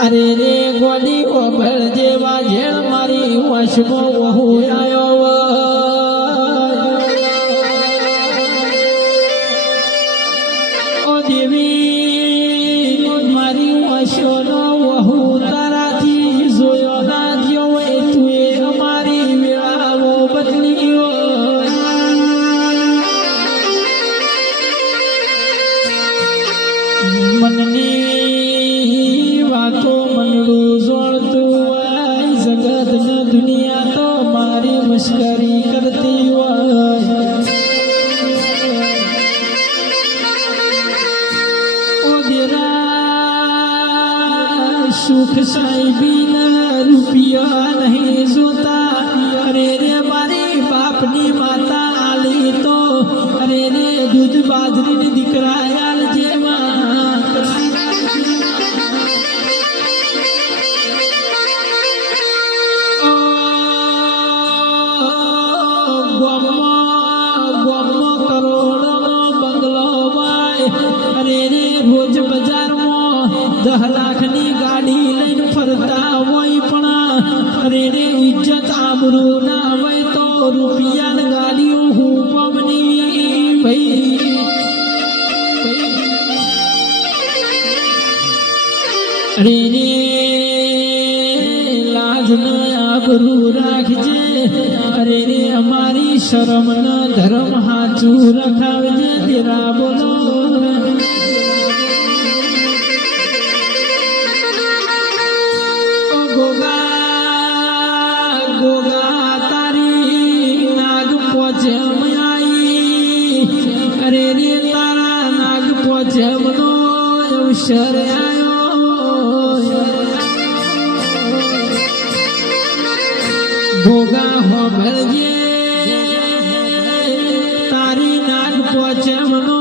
અરે રે ગોડી ઓભળ જેવા ઝેર મારી વશમાં વહુ આયો ઓ દેવી મારી વશોનો વહુ તારાથી જોયો ના થયો હોય તું એ અમારી વેળાઓ બદલી મનની વાતો મનડું જોડતું હોય જગત ને દુનિયા તો મારી મશ્કરી કરતી હોય ઓ દેરા સુખ સાહેબી ના રૂપિયા નહીં જોતા અરે રે મારી બાપની માતા આલી તો અરે રે દૂધ બાજરી દીકરા આલ જેવા રોજ બજારમાં 10 લાખની ગાડી લઈને ફરતા હોય પણ અરે રે ઇજ્જત આબરૂ ના હોય તો રૂપિયા ગાડીઓ હું પમની ભાઈ અરે રે લાજ ન આબરૂ રાખજે અરે રે અમારી શરમ ન ધર્મ હાચું રખાવજે તેરા બોલો ગોગા તારી નાગ પોચમ આઈ અરે રે તારા નાગ પોચમ નો અવસર આયો ગોગા હોભળજે તારી નાગ પોચમ નો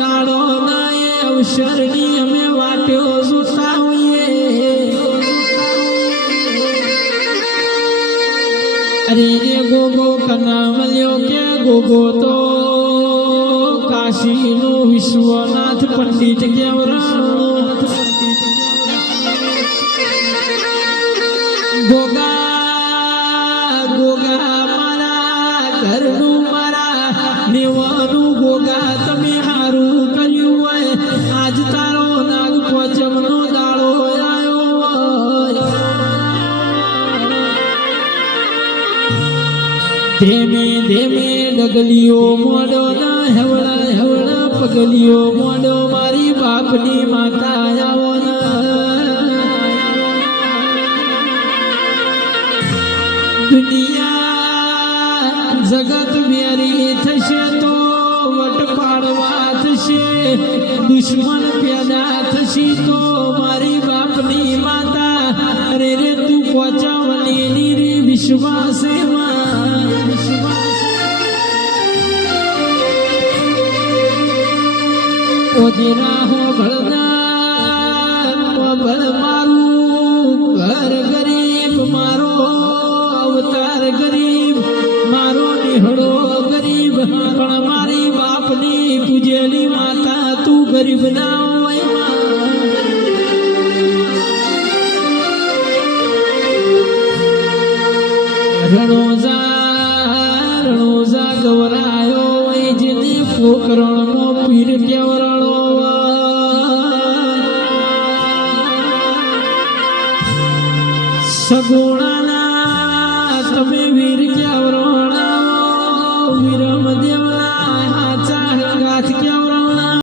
દાડો ના અવસર ની અમે વાટ્યો જોતા હોઈએ અરે રે ગોગો કના મળ્યો કે ગોગો તો કાશીનો વિશ્વનાથ પંડિત કેવરાણ ગોગા ગોગા મારા ઘરનું મારા દેવાનું ગોગા તમે હારું કર્યું હોય આજ તારો નાગ પોચમનો દાડો ધીમે ધીમે ડગલીઓ મોડો ના હવળા હવળા પગલીઓ મોડો મારી બાપની માતા આવો દુનિયા જગત મેરી થશે તો વટ પાડવા થશે દુશ્મન પેદા થશે તો મારી બાપની માતા અરે રે તું પહોંચાવવાની રે વિશ્વાસેમાં ઓજરા હો ભળના ભળ મારું ઘર ગરીબ મારો અવતાર ગરીબ મારો નિહળો ગરીબ પણ મારી બાપની પૂજેલી માતા તું ગરીબ ના હોય રણોજા ગવરાયો હોય જેને પોકરણનો પીર કેવરાળો સગુણાના